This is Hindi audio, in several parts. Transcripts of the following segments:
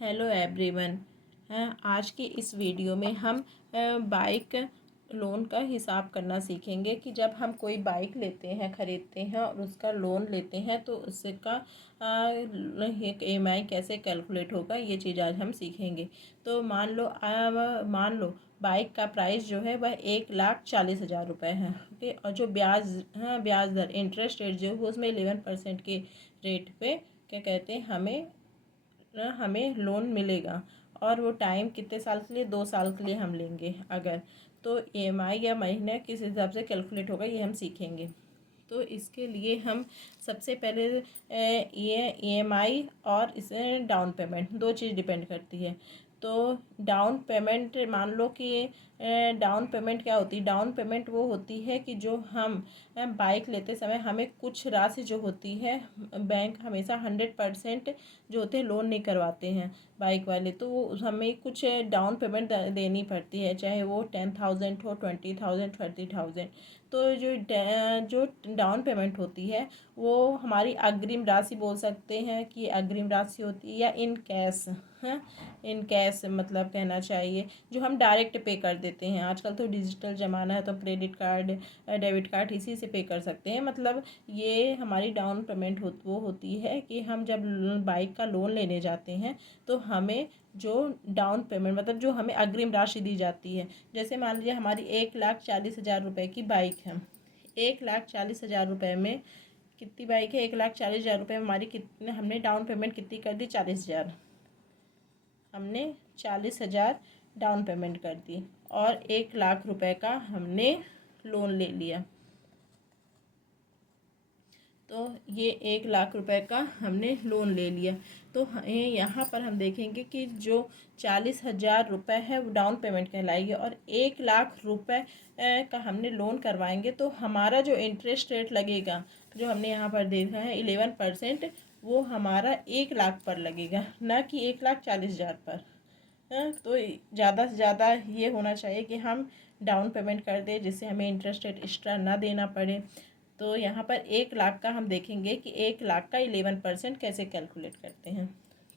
Hello everyone. आज की इस वीडियो में हम बाइक लोन का हिसाब करना सीखेंगे कि जब हम कोई बाइक लेते हैं, ख़रीदते हैं और उसका लोन लेते हैं तो उसका एक EMI कैसे कैलकुलेट होगा, ये चीज़ आज हम सीखेंगे। तो मान लो बाइक का प्राइस जो है वह 1,40,000 रुपये है। ओके, और जो ब्याज दर इंटरेस्ट रेट जो है उसमें 11% के रेट पे क्या कहते हैं हमें लोन मिलेगा। और वो टाइम कितने साल के लिए, 2 साल के लिए हम लेंगे अगर, तो EMI या महीने किस हिसाब से कैलकुलेट होगा ये हम सीखेंगे। तो इसके लिए हम सबसे पहले ये EMI और इसे डाउन पेमेंट, दो चीज़ डिपेंड करती है। तो डाउन पेमेंट, मान लो कि डाउन पेमेंट क्या होती है। डाउन पेमेंट वो होती है कि जो हम बाइक लेते समय हमें कुछ राशि जो होती है, बैंक हमेशा 100% जो होते हैं लोन नहीं करवाते हैं बाइक वाले, तो वो हमें कुछ डाउन पेमेंट देनी पड़ती है, चाहे वो 10,000 हो, 20,000, 30,000। तो जो डाउन पेमेंट होती है वो हमारी अग्रिम राशि बोल सकते हैं कि अग्रिम राशि होती है, या इन कैश है। इन कैश मतलब कहना चाहिए जो हम डायरेक्ट पे कर देते हैं। आजकल तो डिजिटल ज़माना है, तो क्रेडिट कार्ड, डेबिट कार्ड इसी से पे कर सकते हैं। मतलब ये हमारी डाउन पेमेंट वो होती है कि हम जब बाइक का लोन लेने जाते हैं तो हमें जो डाउन पेमेंट मतलब जो हमें अग्रिम राशि दी जाती है। जैसे मान लीजिए हमारी 1,40,000 रुपये की बाइक है। 1,40,000 रुपये में कितनी बाइक है, 1,40,000 रुपये में हमारी कितने, हमने डाउन पेमेंट कितनी कर दी, 40,000। हमने 40,000 डाउन पेमेंट कर दी और 1,00,000 रुपये का हमने लोन ले लिया। तो ये 1,00,000 रुपये का हमने लोन ले लिया। तो यहाँ पर हम देखेंगे कि जो 40,000 रुपये है वो डाउन पेमेंट कहलाएगी, और 1,00,000 रुपये का हमने लोन करवाएंगे तो हमारा जो इंटरेस्ट रेट लगेगा, जो हमने यहाँ पर देखा है 11%, वो हमारा 1,00,000 पर लगेगा, ना कि 1,40,000 पर। तो ज़्यादा से ज़्यादा ये होना चाहिए कि हम डाउन पेमेंट कर दें जिससे हमें इंटरेस्ट रेट एक्स्ट्रा ना देना पड़े। तो यहाँ पर 1,00,000 का हम देखेंगे कि 1,00,000 का 11% कैसे कैलकुलेट करते हैं।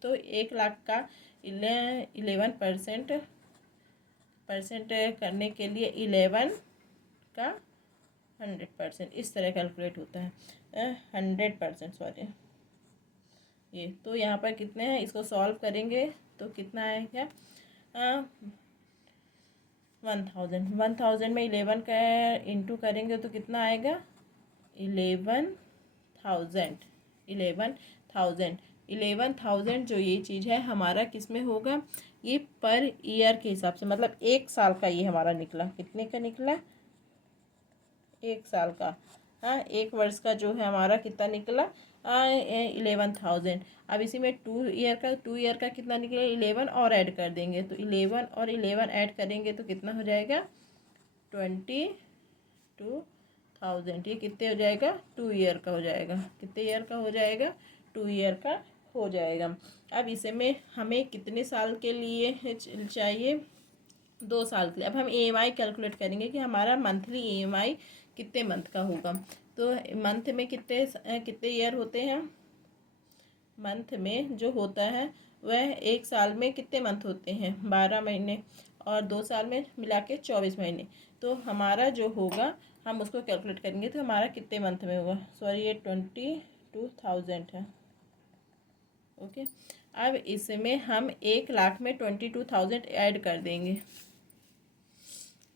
तो 1,00,000 का 11% करने के लिए 11 का 100% इस तरह कैलकुलेट होता है। 100%, सॉरी। ये तो यहाँ पर कितने हैं, इसको सॉल्व करेंगे तो कितना आएगा, 1,000 में 11 का इंटू करेंगे तो कितना आएगा, 11,000। 11,000 जो ये चीज़ है हमारा किस में होगा, ये पर ईयर के हिसाब से, मतलब 1 साल का ये हमारा निकला। कितने का निकला, 1 साल का। हाँ, 1 वर्ष का जो है हमारा कितना निकला, 11,000। अब इसी में 2 ईयर का कितना निकला, 11 और ऐड कर देंगे, तो 11 और 11 ऐड करेंगे तो कितना हो जाएगा, 22,000। ये कितने हो जाएगा, 2 ईयर का हो जाएगा। कितने ईयर का हो जाएगा, 2 ईयर का हो जाएगा। अब इसे में हमें कितने साल के लिए चाहिए, 2 साल के लिए। अब हम EMI कैलकुलेट करेंगे कि हमारा मंथली EMI कितने मंथ का होगा। तो मंथ में कितने ईयर होते हैं, मंथ में जो होता है वह 1 साल में कितने मंथ होते हैं, 12 महीने, और 2 साल में मिला के 24 महीने। तो हमारा जो होगा हम उसको कैलकुलेट करेंगे तो हमारा कितने मंथ में होगा, सॉरी ये 22,000 है। ओके, अब इसमें हम 1,00,000 में 22,000 ऐड कर देंगे।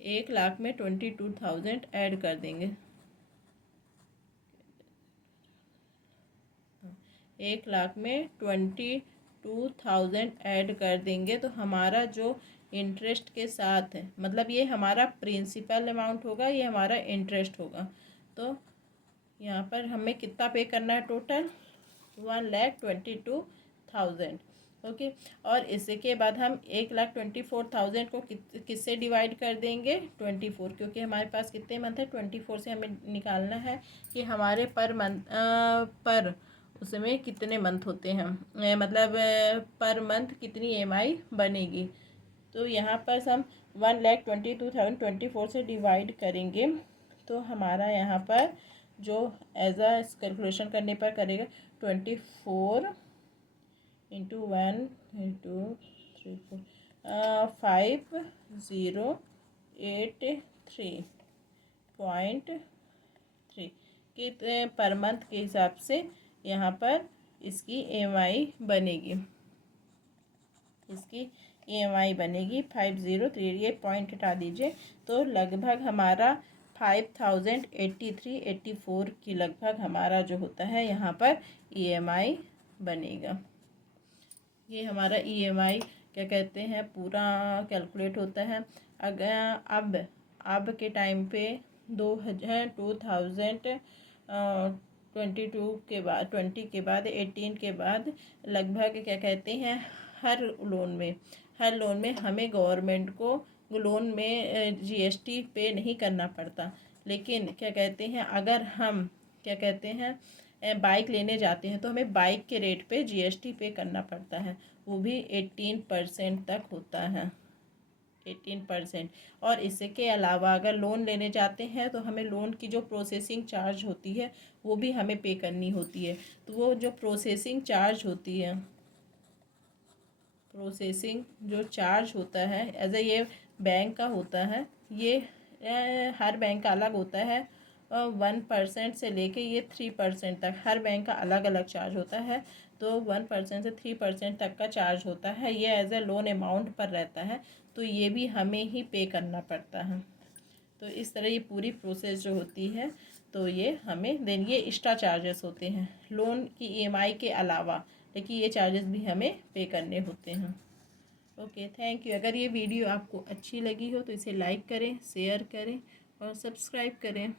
1,00,000 में 22,000 ऐड कर देंगे। 1,00,000 में 22,000 ऐड कर देंगे तो हमारा जो इंटरेस्ट के साथ है, मतलब ये हमारा प्रिंसिपल अमाउंट होगा, ये हमारा इंटरेस्ट होगा। तो यहाँ पर हमें कितना पे करना है, टोटल 1,22,000। ओके, और इसके बाद हम 1,24,000 को किससे डिवाइड कर देंगे, 24, क्योंकि हमारे पास कितने मंथ है, 24 से हमें निकालना है कि हमारे पर मंथ पर उसमें कितने मंथ होते हैं, मतलब पर मंथ कितनी EMI बनेगी। तो यहाँ पर हम 1,22,024 से डिवाइड करेंगे तो हमारा यहाँ पर जो एज अ कैलकुलेशन करने पर करेगा 24 इंटू 5083.3 कि पर मंथ के हिसाब से यहाँ पर इसकी EMI बनेगी। इसकी EMI बनेगी 503, ये पॉइंट हटा दीजिए। तो लगभग हमारा 5083-84 की लगभग हमारा जो होता है यहाँ पर EMI बनेगा। ये हमारा EMI क्या कहते हैं पूरा कैलकुलेट होता है। अगर अब के टाइम पे 2022 के बाद 20 के बाद 18 के बाद लगभग क्या कहते हैं हर लोन में हमें गवर्नमेंट को लोन में GST पे नहीं करना पड़ता। लेकिन क्या कहते हैं अगर हम क्या कहते हैं बाइक लेने जाते हैं तो हमें बाइक के रेट पे GST पे करना पड़ता है, वो भी 18% तक होता है, 18%। और इसके अलावा अगर लोन लेने जाते हैं तो हमें लोन की जो प्रोसेसिंग चार्ज होती है वो भी हमें पे करनी होती है। तो वो जो प्रोसेसिंग चार्ज होती है, प्रोसेसिंग जो चार्ज होता है एज ए ये बैंक का होता है, ये हर बैंक का अलग होता है। 1% से लेके ये 3% तक हर बैंक का अलग अलग चार्ज होता है। तो 1% से 3% तक का चार्ज होता है, ये एज ए लोन अमाउंट पर रहता है, तो ये भी हमें ही पे करना पड़ता है। तो इस तरह ये पूरी प्रोसेस जो होती है तो ये हमें देन ये एक्स्ट्रा चार्जेस होते हैं लोन की EMI के अलावा, लेकिन ये चार्जेस भी हमें पे करने होते हैं। Okay, thank you. अगर ये वीडियो आपको अच्छी लगी हो तो इसे लाइक करें, शेयर करें और सब्सक्राइब करें।